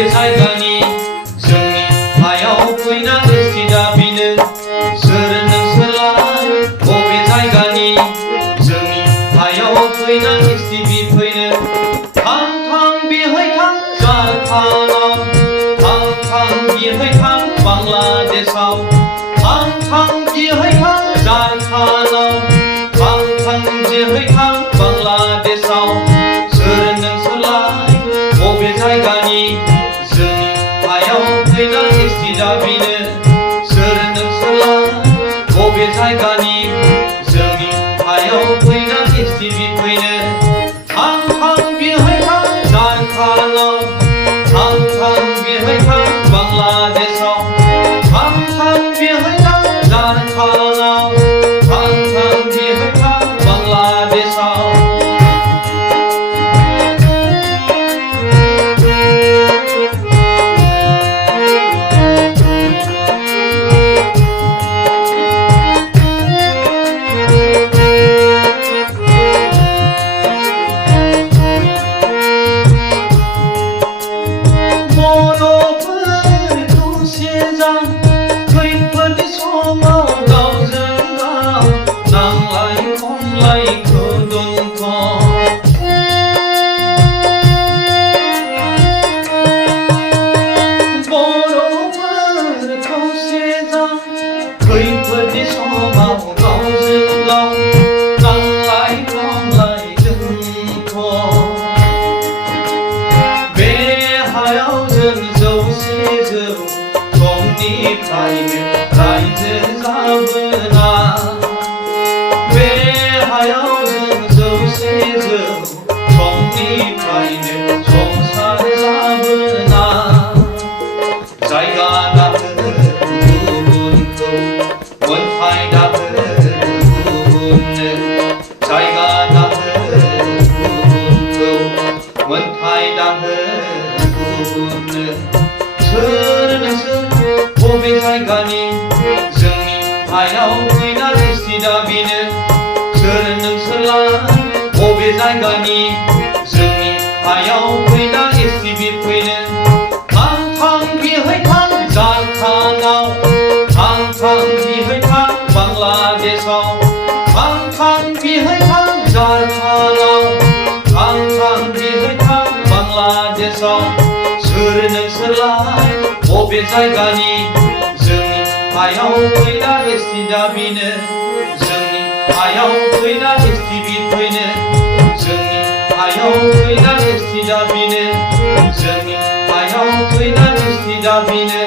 बबे जायगानि जोंनि हायाव फैना एसटि दाबिनो सोर नोंसोरलाय बबे जायगानि जोंनि हायाव फैना एसटि बिफैनो थां थां बिहै थां झारखान्डआव थां थां बिहै थां बांलादेशआव थां थां बिहै थां झारखान्डआव थां थां बिहै थां बांलादेशआव सोर नोंसोरलाय बबे जायगानि जोंनि हायाव फैना एसटि दाबिनो सोर नोंसोरलाय बबे जायगानि जोंनि हायाव फैना एसटि बिफैनो थां थां बिहै थां झारखान्डआव थां थां बिहै थां बांलादेशआव थां थां बिहै थां झारखान्डआव थां थां बिहै थां बांलादेशआव खैफोदनि समाव गावजों गाव नांलाय खमलाय खुदुंख' बर'फोर खौसे जा खैफोदनि समाव गावजों गाव नांलाय खमलाय दोनथ' बे हायाव जों जौसे जौ समनिफ्रायनो रायजो जाबोना बे हायाव जों जौसे जौ समनिफ्रायनो संसार जाबोना जायगा दाहो गुबुनखौ मोनथाय दाहो गुबुननो जायगा दाहो गुबुनखौ मोनथाय दाहो गुबुननो सोर नोंसोर बबे जायगानि जोंनि हायाव फैना एसटि दाबिनो सोर नोंसोरलाय बबे जायगानि जोंनि हायाव फैना एसटि बिफैनो थां थां बिहै थां झारखान्डआव थां थां बिहै थां बांलादेशआव थां थां बिहै थां झारखान्डआव थां थां बिहै थां बांलादेशआव सोर नोंसोरलाय बबे जायगानि जोंनि हायाव फैना एसटि दाबिनो जोंनि हायाव फैना एसटि बिफैनो जोंनि हायाव फैना एसटि दाबिनो जोंनि हायाव फैना एसटि दाबिनो